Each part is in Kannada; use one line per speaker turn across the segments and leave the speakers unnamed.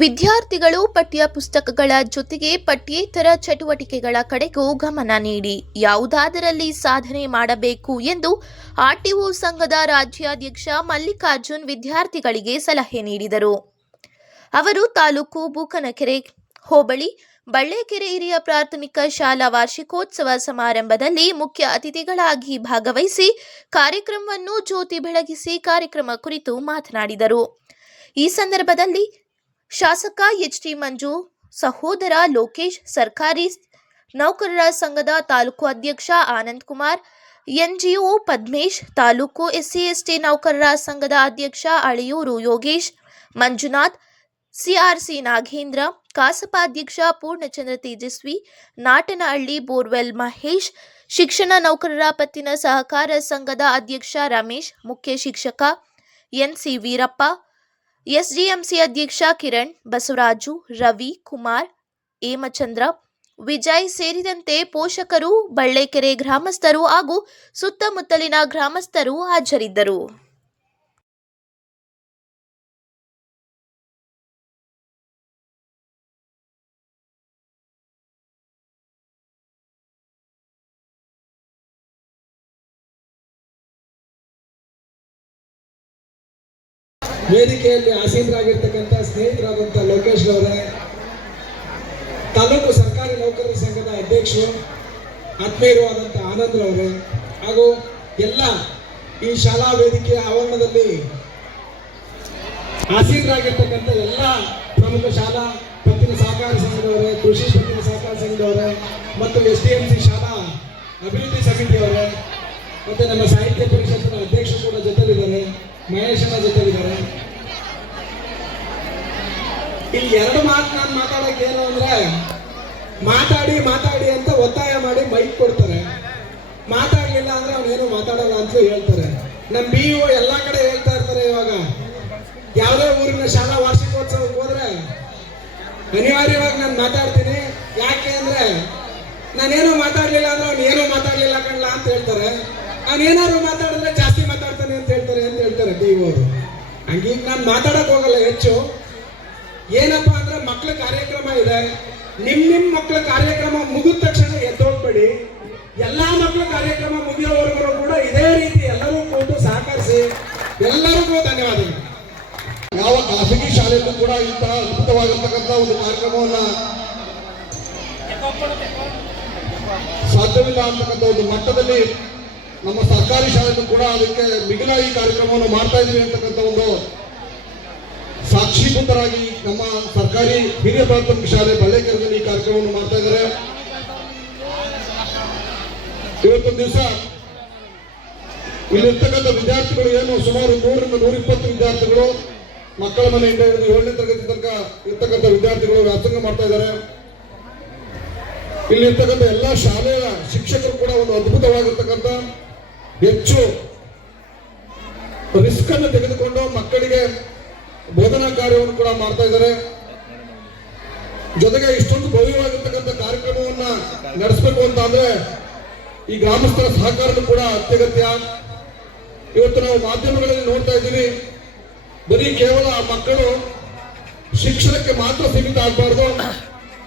ವಿದ್ಯಾರ್ಥಿಗಳು ಪಠ್ಯ ಪುಸ್ತಕಗಳ ಜೊತೆಗೆ ಪಠ್ಯೇತರ ಚಟುವಟಿಕೆಗಳ ಕಡೆಗೂ ಗಮನ ನೀಡಿ. ಯಾವುದಾದರಲ್ಲಿ ಸಾಧನೆ ಮಾಡಬೇಕು ಎಂದು ಆರ್ಟಿಒ ಸಂಘದ ರಾಜ್ಯಾಧ್ಯಕ್ಷ ಮಲ್ಲಿಕಾರ್ಜುನ್ ವಿದ್ಯಾರ್ಥಿಗಳಿಗೆ ಸಲಹೆ ನೀಡಿದರು. ಅವರು ತಾಲೂಕು ಬೂಕನಕೆರೆ, ಹೋಬಳಿ, ಬಳ್ಳೇಕೆರೆ ಹಿರಿಯ ಪ್ರಾಥಮಿಕ ಶಾಲಾ ವಾರ್ಷಿಕೋತ್ಸವ ಸಮಾರಂಭದಲ್ಲಿ ಮುಖ್ಯ ಅತಿಥಿಗಳಾಗಿ ಭಾಗವಹಿಸಿ ಕಾರ್ಯಕ್ರಮವನ್ನು ಜ್ಯೋತಿ ಬೆಳಗಿಸಿ ಕಾರ್ಯಕ್ರಮ ಕುರಿತು ಮಾತನಾಡಿದರು. ಈ ಸಂದರ್ಭದಲ್ಲಿ ಶಾಸಕ ಎಚ್ ಟಿ ಮಂಜು, ಸಹೋದರ ಲೋಕೇಶ್, ಸರ್ಕಾರಿ ನೌಕರರ ಸಂಘದ ತಾಲೂಕು ಅಧ್ಯಕ್ಷ Anand Kumar, NGO Padmesh, taluk SC ST ನೌಕರರ ಸಂಘದ ಅಧ್ಯಕ್ಷ ಅಳಿಯೂರು ಯೋಗೇಶ್, ಮಂಜುನಾಥ್, ಸಿಆರ್ಸಿ ನಾಗೇಂದ್ರ, ಕಾಸಪ ಅಧ್ಯಕ್ಷ ಪೂರ್ಣಚಂದ್ರ ತೇಜಸ್ವಿ, ನಾಟನಹಳ್ಳಿ ಬೋರ್ವೆಲ್ ಮಹೇಶ್, ಶಿಕ್ಷಣ ನೌಕರರ ಪತ್ತಿನ ಸಹಕಾರ ಸಂಘದ ಅಧ್ಯಕ್ಷ ರಮೇಶ್, ಮುಖ್ಯ ಶಿಕ್ಷಕ ಎನ್ಸಿ ವೀರಪ್ಪ ಎಸ್ಡಿಎಂಸಿ ಅಧ್ಯಕ್ಷ ಕಿರಣ್ ಬಸವರಾಜು, ರವಿ, ಕುಮಾರ್, ಹೇಮಚಂದ್ರ, ವಿಜಯ್ ಸೇರಿದಂತೆ ಪೋಷಕರು, ಬಳ್ಳೇಕೆರೆ ಗ್ರಾಮಸ್ಥರು ಹಾಗೂ ಸುತ್ತಮುತ್ತಲಿನ ಗ್ರಾಮಸ್ಥರು ಹಾಜರಿದ್ದರು.
ವೇದಿಕೆಯಲ್ಲಿ ಆಸೀನರಾಗಿರ್ತಕ್ಕಂಥ ಸ್ನೇಹಿತರಾದಂಥ ಲೋಕೇಶ್ ಅವರೇ ತಾಲೂಕು ಸರ್ಕಾರಿ ನೌಕರರ ಸಂಘದ ಅಧ್ಯಕ್ಷರು ಆತ್ಮೀಯರು ಆದಂಥ ಆನಂದ್ ಅವರೇ ಹಾಗೂ ಎಲ್ಲ ಈ ಶಾಲಾ ವೇದಿಕೆಯ ಆವರಣದಲ್ಲಿ ಆಸೀನರಾಗಿರ್ತಕ್ಕಂಥ ಎಲ್ಲ ಪ್ರಮುಖ ಶಾಲಾ ಪತ್ತಿನ ಸಹಕಾರ ಸಂಘದವರೇ, ಕೃಷಿ ಪತ್ತಿನ ಸಹಕಾರ ಸಂಘದವರೇ, ಮತ್ತು ಎಸ್ ಡಿ ಎಂ ಸಿ ಶಾಲಾ ಅಭಿವೃದ್ಧಿ ಸಮಿತಿಯವರೇ, ಮತ್ತೆ ನಮ್ಮ ಸಾಹಿತ್ಯ ಪರಿಷತ್ತಿನ ಅಧ್ಯಕ್ಷರು ಕೂಡ ಜೊತೆಲಿದ್ದಾರೆ, ಮಹೇಶನ ಜೊತೆಲಿದ್ದಾರೆ. ಇಲ್ಲಿ ಎರಡು ಮಾತು ನಾನು ಮಾತಾಡಕ್ಕೆ ಏನು ಅಂದ್ರೆ, ಮಾತಾಡಿ ಮಾತಾಡಿ ಅಂತ ಒತ್ತಾಯ ಮಾಡಿ ಮೈಕ್ ಕೊಡ್ತಾರೆ. ಮಾತಾಡಲಿಲ್ಲ ಅಂದ್ರೆ ಅವನೇನು ಮಾತಾಡಲ್ಲ ಅಂತ ಹೇಳ್ತಾರೆ. ನಮ್ಮ ಬಿ ಒ ಎಲ್ಲ ಕಡೆ ಹೇಳ್ತಾ ಇರ್ತಾರೆ ಇವಾಗ. ಯಾವುದೇ ಊರಿನ ಶಾಲಾ ವಾರ್ಷಿಕೋತ್ಸವಕ್ಕೆ ಹೋದ್ರೆ ಅನಿವಾರ್ಯವಾಗಿ ನಾನು ಮಾತಾಡ್ತೀನಿ. ಯಾಕೆ ಅಂದ್ರೆ, ನಾನೇನು ಮಾತಾಡ್ಲಿಲ್ಲ ಅಂದ್ರೆ ಅವ್ನು ಏನೂ ಮಾತಾಡ್ಲಿಲ್ಲ ಕಣ್ಣ ಅಂತ ಹೇಳ್ತಾರೆ. ಅವನೇನಾದ್ರು ಮಾತಾಡಿದ್ರೆ ಜಾಸ್ತಿ ಮಾತಾಡ್ತಾನೆ ಅಂತ ಹೇಳ್ತಾರೆ ಅಂತ ಹೇಳ್ತಾರೆ ಬಿ ಅವರು. ಹಂಗೀಗ ನಾನು ಮಾತಾಡಕ್ ಹೋಗಲ್ಲ ಹೆಚ್ಚು. ಏನಪ್ಪಾ ಅಂದ್ರೆ ಮಕ್ಕಳ ಕಾರ್ಯಕ್ರಮ ಇದೆ. ನಿಮ್ ನಿಮ್ ಮಕ್ಕಳ ಕಾರ್ಯಕ್ರಮ ಮುಗಿದ ತಕ್ಷಣ ಎದ್ದೋಗ್ಬೇಡಿ. ಎಲ್ಲಾ ಮಕ್ಕಳ ಕಾರ್ಯಕ್ರಮ ಮುಗಿಯೋವರೆಗೂ ಕೂಡ ಇದೇ ರೀತಿ ಎಲ್ಲರೂ ಕೂತು ಸಹಕರಿಸಿ. ಎಲ್ಲರಿಗೂ ಧನ್ಯವಾದಗಳು.
ಯಾವ ಖಾಸಗಿ ಶಾಲೆಯಲ್ಲೂ ಕೂಡ ಇಂತಹ ಅದ್ಭುತವಾಗಿರ್ತಕ್ಕಂಥ ಒಂದು ಕಾರ್ಯಕ್ರಮವನ್ನ ಸಾಧ್ಯವಿಲ್ಲ ಅಂತಕ್ಕಂಥ ಒಂದು ಮಟ್ಟದಲ್ಲಿ ನಮ್ಮ ಸರ್ಕಾರಿ ಶಾಲೆಯಲ್ಲೂ ಕೂಡ ಅದಕ್ಕೆ ಮಿಗಿಲಾಗಿ ಕಾರ್ಯಕ್ರಮವನ್ನು ಮಾಡ್ತಾ ಇದ್ದೀವಿ ಅಂತಕ್ಕಂಥ ಒಂದು ಸಾಕ್ಷೀಭೂತರಾಗಿ ನಮ್ಮ ಸರ್ಕಾರಿ ಹಿರಿಯ ಪ್ರಾಥಮಿಕ ಶಾಲೆ ಬಳ್ಳೇಕರದಲ್ಲಿ ಈ ಕಾರ್ಯಕ್ರಮವನ್ನು ಮಾಡ್ತಾ ಇದ್ದಾರೆ. ಇವತ್ತೊಂದು ದಿವಸ ಇಲ್ಲಿರ್ತಕ್ಕಂಥ ವಿದ್ಯಾರ್ಥಿಗಳು ಏನು ಸುಮಾರು ನೂರರಿಂದ ನೂರಿಪ್ಪತ್ತು ವಿದ್ಯಾರ್ಥಿಗಳು ಮಕ್ಕಳ ಮನೆಯಿಂದ ಹಿಡಿದು ಏಳನೇ ತರಗತಿ ತನಕ ಇರ್ತಕ್ಕಂಥ ವಿದ್ಯಾರ್ಥಿಗಳು ವ್ಯಾಸಂಗ ಮಾಡ್ತಾ ಇದ್ದಾರೆ. ಇಲ್ಲಿರ್ತಕ್ಕಂಥ ಎಲ್ಲ ಶಾಲೆಯ ಶಿಕ್ಷಕರು ಕೂಡ ಒಂದು ಅದ್ಭುತವಾಗಿರ್ತಕ್ಕಂಥ ಹೆಚ್ಚು ರಿಸ್ಕ್ ಅನ್ನು ತೆಗೆದುಕೊಂಡು ಮಕ್ಕಳಿಗೆ ಬೋಧನಾ ಕಾರ್ಯವನ್ನು ಕೂಡ ಮಾಡ್ತಾ ಇದ್ದಾರೆ. ಜೊತೆಗೆ ಇಷ್ಟೊಂದು ಭವ್ಯವಾಗಿರ್ತಕ್ಕಂಥ ಕಾರ್ಯಕ್ರಮವನ್ನ ನಡೆಸಬೇಕು ಅಂತ ಅಂದ್ರೆ ಈ ಗ್ರಾಮಸ್ಥರ ಸಹಕಾರನೂ ಕೂಡ ಅತ್ಯಗತ್ಯ. ಇವತ್ತು ನಾವು ಮಾಧ್ಯಮಗಳಲ್ಲಿ ನೋಡ್ತಾ ಇದ್ದೀವಿ. ಬರೀ ಕೇವಲ ಮಕ್ಕಳು ಶಿಕ್ಷಣಕ್ಕೆ ಮಾತ್ರ ಸೀಮಿತ ಆಗಬಾರ್ದು.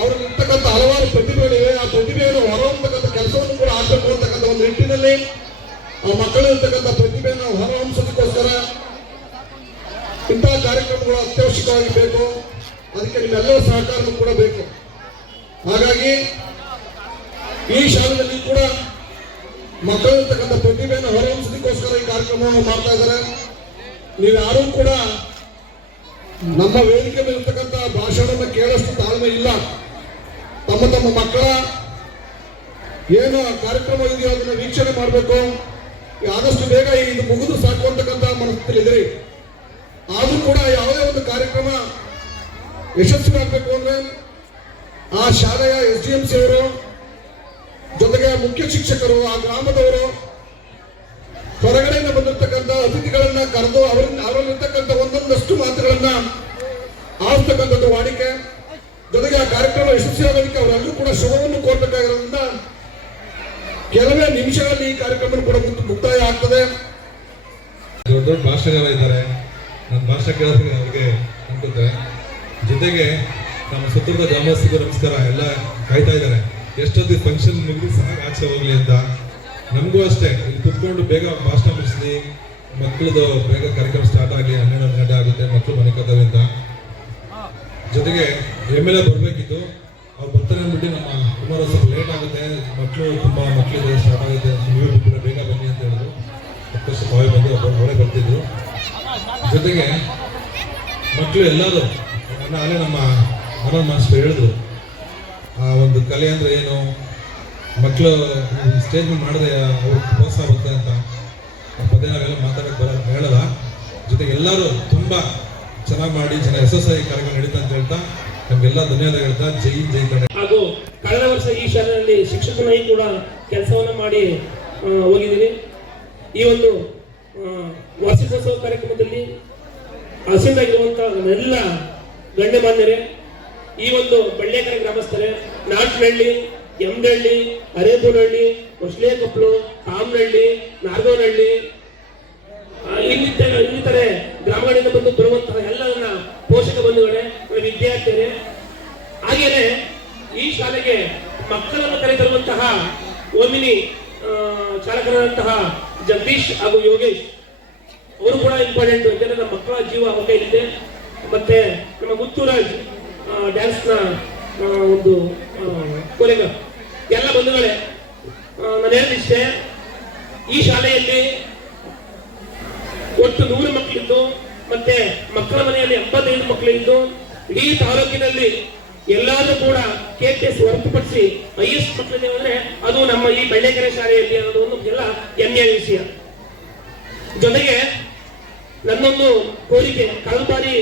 ಅವ್ರಿಗೆ ಇರ್ತಕ್ಕಂಥ ಹಲವಾರು ಪ್ರತಿಭೆಗಳಿವೆ. ಆ ಪ್ರತಿಭೆಯನ್ನು ಹೊರಹೊಮ್ಮತಕ್ಕಂಥ ಕೆಲಸವನ್ನು ಕೂಡ ಆಗಬೇಕು ಅಂತಕ್ಕಂಥ ಒಂದು ನಿಟ್ಟಿನಲ್ಲಿ ಆ ಮಕ್ಕಳು ಇರ್ತಕ್ಕಂಥ ಪ್ರತಿಭೆಯನ್ನು ಕಾರ್ಯಕ್ರಮಗಳು ಅತ್ಯವಶ್ಯಕವಾಗಿ ಬೇಕು ಅದಕ್ಕೆ ನಿಮ್ಮೆಲ್ಲರ ಸಹಕಾರನೂ ಕೂಡ ಬೇಕು. ಹಾಗಾಗಿ ಈ ಶಾಲೆಯಲ್ಲಿ ಕೂಡ ಮಕ್ಕಳಿರ್ತಕ್ಕಂಥ ಪ್ರತಿಭೆಯನ್ನು ಹೊರಹೊಮ್ಮಿಸೋದಕ್ಕೋಸ್ಕರ ಈ ಕಾರ್ಯಕ್ರಮವನ್ನು ಮಾಡ್ತಾ ಇದ್ದಾರೆ. ನೀವು ಯಾರೂ ಕೂಡ ನಮ್ಮ ವೇದಿಕೆ ಮೇಲೆ ಭಾಷಣವನ್ನು ಕೇಳಷ್ಟು ತಾಳ್ಮೆ ಇಲ್ಲ. ತಮ್ಮ ತಮ್ಮ ಮಕ್ಕಳ ಏನು ಕಾರ್ಯಕ್ರಮ ಇದೆಯೋ ಅದನ್ನ ವೀಕ್ಷಣೆ ಮಾಡಬೇಕು. ಆದಷ್ಟು ಬೇಗ ಇದು ಮುಗಿದು ಸಾಕು ಅಂತಕ್ಕಂಥ ಆದ್ರೂ ಕೂಡ ಯಾವುದೇ ಒಂದು ಕಾರ್ಯಕ್ರಮ ಯಶಸ್ವಿ ಆಗಬೇಕು ಅಂದ್ರೆ ಆ ಶಾಲೆಯ ಎಸ್ ಡಿ ಎಂ ಸಿ ಅವರು, ಜೊತೆಗೆ ಮುಖ್ಯ ಶಿಕ್ಷಕರು, ಆ ಗ್ರಾಮದವರು ಹೊರಗಡೆಯಿಂದ ಬಂದಿರತಕ್ಕಂಥ ಅತಿಥಿಗಳನ್ನ ಕರೆದು ಅವರಿಂದ ಅವರಲ್ಲಿರ್ತಕ್ಕಂಥ ಒಂದೊಂದಷ್ಟು ಮಾತುಗಳನ್ನ ಆಡ್ತಕ್ಕಂಥದ್ದು ವಾಡಿಕೆ. ಜೊತೆಗೆ ಆ ಕಾರ್ಯಕ್ರಮ ಯಶಸ್ವಿಯಾಗೋದಕ್ಕೆ ಅವರೆಲ್ಲರೂ ಕೂಡ ಶುಭವನ್ನು ಕೋರ್ಬೇಕಾಗಿರೋದ್ರಿಂದ ಕೆಲವೇ ನಿಮಿಷಗಳಲ್ಲಿ ಈ ಕಾರ್ಯಕ್ರಮ ಕೂಡ ಮುಕ್ತ- ಮುಕ್ತಾಯ ಆಗ್ತದೆ.
ದೊಡ್ಡ ದೊಡ್ಡ ಭಾಷೆಗಾರ ಇದ್ದಾರೆ. ನನ್ನ ಭಾಷೆ ಕೇಳೋದಕ್ಕೆ ಅವ್ರಿಗೆ ಜೊತೆಗೆ ನಮ್ಮ ಸುತ್ತಮುತ್ತ ಗ್ರಾಮಸ್ಥರಿಗೂ ನಮಸ್ಕಾರ, ಎಲ್ಲ ಕಾಯ್ತಾ ಇದ್ದಾರೆ. ಎಷ್ಟೊತ್ತು ಫಂಕ್ಷನ್ ಮುಗಿದು ಸಹ ಆಚೆ ಹೋಗ್ಲಿ ಅಂತ. ನಮಗೂ ಅಷ್ಟೇ, ಇಲ್ಲಿ ಕುತ್ಕೊಂಡು ಬೇಗ ಭಾಷಣ ಮುಗಿಸ್ಲಿ, ಮಕ್ಕಳದು ಬೇಗ ಕಾರ್ಯಕ್ರಮ ಸ್ಟಾರ್ಟ್ ಆಗಲಿ, ಹನ್ನೆರಡು ಗಂಟೆ ಆಗುತ್ತೆ, ಮಕ್ಕಳು ಮನೆ ಅಂತ. ಜೊತೆಗೆ ಎಂ ಎಲ್ ಎ ಬರಬೇಕಿತ್ತು. ಅವ್ರು ಬರ್ತಾರೆ ಅಂದ್ಬಿಟ್ಟು ನಮ್ಮ ಕುಮಾರ ಸ್ವಲ್ಪ ಲೇಟ್ ಆಗುತ್ತೆ. ಮಕ್ಕಳು ತುಂಬ ಮಕ್ಕಳಿದೆ ಸ್ಟಾರ್ಟ್ ಆಗುತ್ತೆ. ನೀವು ಬೇಗ ಬನ್ನಿ ಅಂತ ಹೇಳಿದ್ರು. ಮಕ್ಕಳು ಅವೇ ಬಂದು ಒಬ್ಬರು ಅವರೇ ಬರ್ತಿದ್ರು. ಜೊತೆಗೆ ಮಕ್ಕಳು ಎಲ್ಲರೂ, ನಾನೇ ನಮ್ಮ ಮನೋ ಮಾಸ್ಟರ್ ಹೇಳಿದ್ರು, ಆ ಒಂದು ಕಲೆ ಅಂದರೆ ಏನು? ಮಕ್ಕಳು ಸ್ಟೇಜ್ ಮೇಲೆ ಮಾಡಿದ್ರೆ ಅವ್ರಿಗೆ ಪ್ರೋತ್ಸಾಹ ಆಗುತ್ತೆ ಅಂತ. ಆ ಪದೇ ನಾವೆಲ್ಲ ಮಾತಾಡಕ್ಕೆ ಬರ, ಹೇಳಲ್ಲ. ಜೊತೆಗೆ ಎಲ್ಲರೂ ತುಂಬ ಚೆನ್ನಾಗಿ ಮಾಡಿ ಚೆನ್ನಾಗಿ ಯಶಸ್ಸಾಗಿ ಕಾರ್ಯಕ್ರಮ ನಡೀತಾ ಅಂತ ಹೇಳ್ತಾ, ನಮಗೆಲ್ಲ ಧನ್ಯವಾದ ಹೇಳ್ತಾ ಜೈ ಜೈ ಕಡೆ
ಹಾಗೂ ಕಳೆದ ವರ್ಷ ಈ ಶಾಲೆಯಲ್ಲಿ ಶಿಕ್ಷಕನಾಗಿ ಕೂಡ ಕೆಲಸವನ್ನು ಮಾಡಿ ಹೋಗಿದ್ದೀನಿ. ಈ ಒಂದು ವಾರ್ಷಿಕೋತ್ಸವ ಕಾರ್ಯಕ್ರಮದಲ್ಲಿ ಹಸಿರಾಗಿರುವಂತಹ ಎಲ್ಲ ಗಣ್ಯಮಾನ್ಯರೇ, ಈ ಒಂದು ಬಳ್ಳೇಕರ ಗ್ರಾಮಸ್ಥರೇ, ನಾಟ್ನಹಳ್ಳಿ, ಎಮ್ನಹಳ್ಳಿ ಅರೇಪುರಹಳ್ಳಿ ಹೊಸಲೇಕೊಪ್ಪಲು ಕಾಮನಹಳ್ಳಿ ನಾರ್ಗೋನಹಳ್ಳಿ ಇನ್ನಿತರ ಇನ್ನಿತರೆ ಗ್ರಾಮಗಳಿಂದ ಬಂದು ಬರುವಂತಹ ಎಲ್ಲ ನನ್ನ ಪೋಷಕ ಬಂಧುಗಳೇ ನನ್ನ ವಿದ್ಯಾರ್ಥಿಗಳೇ ಹಾಗೆಯೇ ಈ ಶಾಲೆಗೆ ಮಕ್ಕಳನ್ನು ಕರೆತರುವಂತಹ ಓಮಿನಿ ಚಾಲಕರಾದಂತಹ ಜಗದೀಶ್ ಹಾಗೂ ಯೋಗೇಶ್, ಅವರು ಕೂಡ ಇಂಪಾರ್ಟೆಂಟ್ ಯಾಕಂದ್ರೆ ನಮ್ಮ ಮಕ್ಕಳ ಜೀವ ಅವ್ರ ಇದೆ ಮತ್ತೆ ನಮ್ಮ ಮುತ್ತುರಾಜ್ ಡ್ಯಾನ್ಸ್ನ ಒಂದು ಕೊಲೆಗ ಎಲ್ಲ ಬಂಧುಗಳೇ ನಾನು ಹೇಳಿದಿಷ್ಟೇ ಈ ಶಾಲೆಯಲ್ಲಿ ಒಟ್ಟು ನೂರು ಮಕ್ಕಳಿದ್ದು, ಮತ್ತೆ ಮಕ್ಕಳ ಮನೆಯಲ್ಲಿ ಎಪ್ಪತ್ತೈದು ಮಕ್ಕಳಿದ್ದು, ಇಡೀ ತಾಲೂಕಿನಲ್ಲಿ ಎಲ್ಲಾದ್ರೂ ಕೂಡ ಕೆ ಪಿ ಎಸ್ ಹೊರತುಪಡಿಸಿ ಹೈಯೆಸ್ಟ್ ಮಕ್ಕಳಿದೆ ಅಂದ್ರೆ ಅದು ನಮ್ಮ ಈ ಬೆಳ್ಳೆಕೆರೆ ಶಾಲೆಯಲ್ಲಿ ಅನ್ನೋದು ಒಂದು ಎಲ್ಲ ಹೆಮ್ಮೆಯ ವಿಷಯ ಜೊತೆಗೆ ನನ್ನೊಂದು ಕೋರಿಕೆ ಕಳೆದ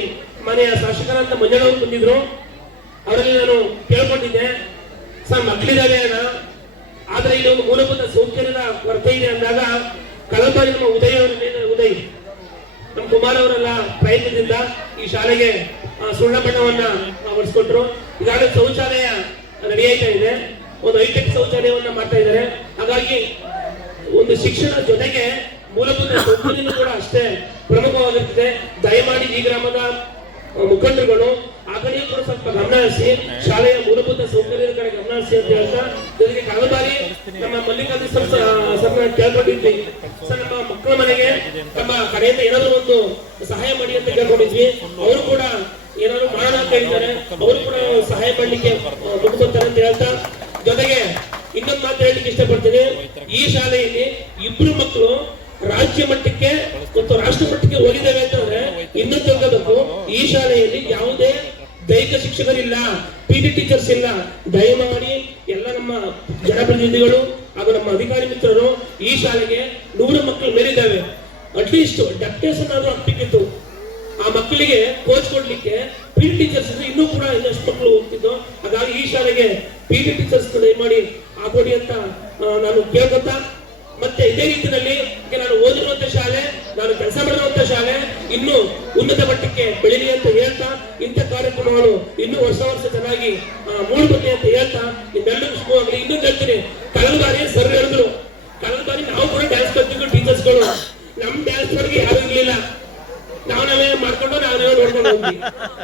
ಮನೆಯ ಶಾಸಕರಂತ ಮಂಜಳವರು ಬಂದಿದ್ರು. ಅವರಲ್ಲಿ ನಾನು ಕೇಳ್ಕೊಂಡಿದ್ದೆ ಸರ್ ಮಕ್ಕಳಿದ್ದಾರೆ ಅಣ್ಣ. ಆದ್ರೆ ಒಂದು ಮೂಲಭೂತ ಸೌಕರ್ಯದ ಕೊರತೆ ಇದೆ ಅಂದಾಗ ಕಳೆದ ಬಾರಿ ನಮ್ಮ ಉದಯ ಉದಯ್. ನಮ್ಮ ಕುಮಾರ್ ಅವರೆಲ್ಲ ಪ್ರಯತ್ನದಿಂದ ಈ ಶಾಲೆಗೆ ಸುಣ್ಣ ಬಣ್ಣವನ್ನ ಆ, ಹೊಡ್ಸ್ಕೊಟ್ರು ಈಗಾಗಲೇ ಶೌಚಾಲಯ ನಡೆಯುತ್ತಾ ಇದೆ. ಒಂದು ಹೈಟೆಕ್ ಶೌಚಾಲಯವನ್ನ ಮಾಡ್ತಾ ಇದ್ದಾರೆ. ಹಾಗಾಗಿ ಒಂದು ಶಿಕ್ಷಣ ಜೊತೆಗೆ ಮೂಲಭೂತ ಸೌಕರ್ಯನೂ ಕೂಡ ಅಷ್ಟೇ ಪ್ರಮುಖವಾಗಿರ್ತದೆ. ದಯಮಾಡಿ ಈ ಗ್ರಾಮದ ಮುಖಂಡರುಗಳು ಆ ಕೂಡ ಸ್ವಲ್ಪ ಗಮನ ಹರಿಸಿ ಶಾಲೆಯ ಮೂಲಭೂತ ಸೌಕರ್ಯದ ಕಡೆ ಗಮನ ಹರಿಸಿ ಅಂತ ಹೇಳ್ತಾ, ಜೊತೆಗೆ ಕಳೆದ ಬಾರಿ ನಮ್ಮ ಮಲ್ಲಿಕಾರ್ಜುನ ಸರ್ ಸರ್ನ ಕೇಳ್ಕೊಂಡಿದ್ವಿ. ಸರ್, ನಮ್ಮ ಮಕ್ಕಳ ಮನೆಗೆ ತಮ್ಮ ಕಡೆಯಿಂದ ಏನಾದರೂ ಒಂದು ಸಹಾಯ ಮಾಡಿ ಅಂತ ಕೇಳ್ಕೊಂಡಿದ್ವಿ. ಅವರು ಕೂಡ ಏನಾದ್ರು ಮಾಡೋಣ ಅಂತ ಹೇಳಿದ್ದಾರೆ, ಅವರು ಕೂಡ ಸಹಾಯ ಮಾಡ್ಲಿಕ್ಕೆ ಮುಟ್ಕೊತಾರೆ ಅಂತ ಹೇಳ್ತಾ, ಜೊತೆಗೆ ಇನ್ನೊಂದು ಮಾತು ಹೇಳಲಿಕ್ಕೆ ಇಷ್ಟಪಡ್ತೀನಿ. ಈ ಶಾಲೆಯಲ್ಲಿ ಇಬ್ರು ಮಕ್ಕಳು ರಾಜ್ಯ ಮಟ್ಟಕ್ಕೆ ಮತ್ತು ರಾಷ್ಟ್ರ ಮಟ್ಟಕ್ಕೆ ಹೋಗಿದ್ದೇವೆ ಅಂತಂದ್ರೆ ಇನ್ನೂ ತಿಳ್ಕೋಬೇಕು ಈ ಶಾಲೆಯಲ್ಲಿ ಯಾವುದೇ ದೈಹಿಕ ಶಿಕ್ಷಕರಿಲ್ಲ ಪಿ ಟಿ ಟೀಚರ್ಸ್ ಇಲ್ಲ. ದಯಮಾಡಿ ಎಲ್ಲ ನಮ್ಮ ಜನಪ್ರತಿನಿಧಿಗಳು ಹಾಗೂ ನಮ್ಮ ಅಧಿಕಾರಿ ಮಿತ್ರರು ಈ ಶಾಲೆಗೆ ನೂರು ಮಕ್ಕಳು ಮೇಲಿದ್ದಾವೆ. ಅಟ್ಲೀಸ್ಟ್ ಡಾಕ್ಟರ್ಸ್ ಆದ್ರೂ ಹಾಕ್ಬೇಕಿತ್ತು ಆ ಮಕ್ಕಳಿಗೆ ಕೋಚ್ ಕೊಡ್ಲಿಕ್ಕೆ ಪಿ ಟೀಚರ್ಸ್ ಇನ್ನೂ ಕೂಡ ಇನ್ನಷ್ಟು ಮಕ್ಕಳು ಹೋಗ್ತಿದ್ದು ಹಾಗಾಗಿ ಈ ಶಾಲೆಗೆ ಪಿ ಟಿ ಟೀಚರ್ಸ್ ದಯಮಾಡಿ ಆಗೋಡಿ ಅಂತ ನಾನು ಕೇಳ್ಕೊತಾ ಮತ್ತೆ ಇದೇ ರೀತಿಯಲ್ಲಿ ನಾನು ಓದಿರುವಂತ ಶಾಲೆ ನಾನು ಕೆಲಸ ಮಾಡಿರುವಂತ ಶಾಲೆ ಇನ್ನು ಉನ್ನತ ಮಟ್ಟಕ್ಕೆ ಬೆಳೀಲಿ ಅಂತ ಹೇಳ್ತಾ ಇಂಥ ಕಾರ್ಯಕ್ರಮಗಳು ಇನ್ನೂ ವರ್ಷ ವರ್ಷ ಚೆನ್ನಾಗಿ ಆ, ಮೂಡಿ ಅಂತ ಹೇಳ್ತಾ ನಿಮ್ಮೆಲ್ಲರಿಗೂ ಆಗಲಿ ಇನ್ನೂ ಹೇಳ್ತೀನಿ ಕಳೆದ ಬಾರಿ ಸರ್ ಹೇಳಿದ್ರು ಕಳೆದ ಬಾರಿ ನಾವು ಕೂಡ ಡ್ಯಾನ್ಸ್ ಕಲ್ತಿದ್ವಿ ಟೀಚರ್ಸ್ಗಳು ನಮ್ ಡ್ಯಾನ್ಸ್ ಬಗ್ಗೆ ಯಾರು ಇರ್ಲಿಲ್ಲ ನಾವು ನಾವೇ ಮಾಡ್ಕೊಂಡು ನಾವು ನಾವೇ ನೋಡ್ಕೊಂಡು ಹೋಗ್ವಿ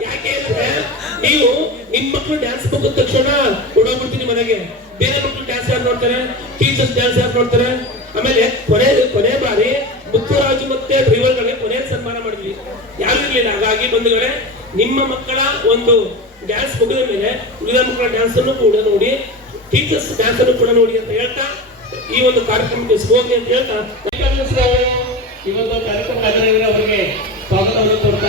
ಯಾಕೆ ಅಂದ್ರೆ ನೀವು ನಿಮ್ ಮಕ್ಕಳು ಡ್ಯಾನ್ಸ್ ಹೋಗಿದ ತಕ್ಷಣ ಓಡೋಗ್ಬಿಡ್ತೀನಿ ಮನೆಗೆ. ಬೇರೆ ಮಕ್ಕಳು ಡ್ಯಾನ್ಸ್ ಯಾರು ನೋಡ್ತಾರೆ? ಟೀಚರ್ಸ್ ಡ್ಯಾನ್ಸ್ ಯಾರು ನೋಡ್ತಾರೆ? ಆಮೇಲೆ ಕೊನೆ ಕೊನೆ ಬಾರಿ ಮುತ್ತುರಾಜು ಮತ್ತೆ ಡ್ರೈವರ್ಗಳಿಗೆ ಕೊನೆ ಸನ್ಮಾನ ಮಾಡಿದ್ವಿ. ಯಾರು ಇರ್ಲಿಲ್ಲ. ಹಾಗಾಗಿ ಬಂಧುಗಳೇ, ನಿಮ್ಮ ಮಕ್ಕಳ ಒಂದು ಡ್ಯಾನ್ಸ್ ಮುಗಿದ ಮೇಲೆ ಉಳಿದ ಮಕ್ಕಳ ಡ್ಯಾನ್ಸ್ ಅನ್ನು ಕೂಡ ನೋಡಿ ಟೀಚರ್ಸ್ ಡ್ಯಾನ್ಸ್ ಅನ್ನು ಕೂಡ ನೋಡಿ ಅಂತ ಹೇಳ್ತಾ, ಈ ಒಂದು ಕಾರ್ಯಕ್ರಮಕ್ಕೆ ಹೋಗಿ ಅಂತ ಹೇಳ್ತಾ ಇವತ್ತು ಕಾರ್ಯಕ್ರಮ ಅವರಿಗೆ ಸ್ವಾಗತವನ್ನು ಕೊಡ್ತಾ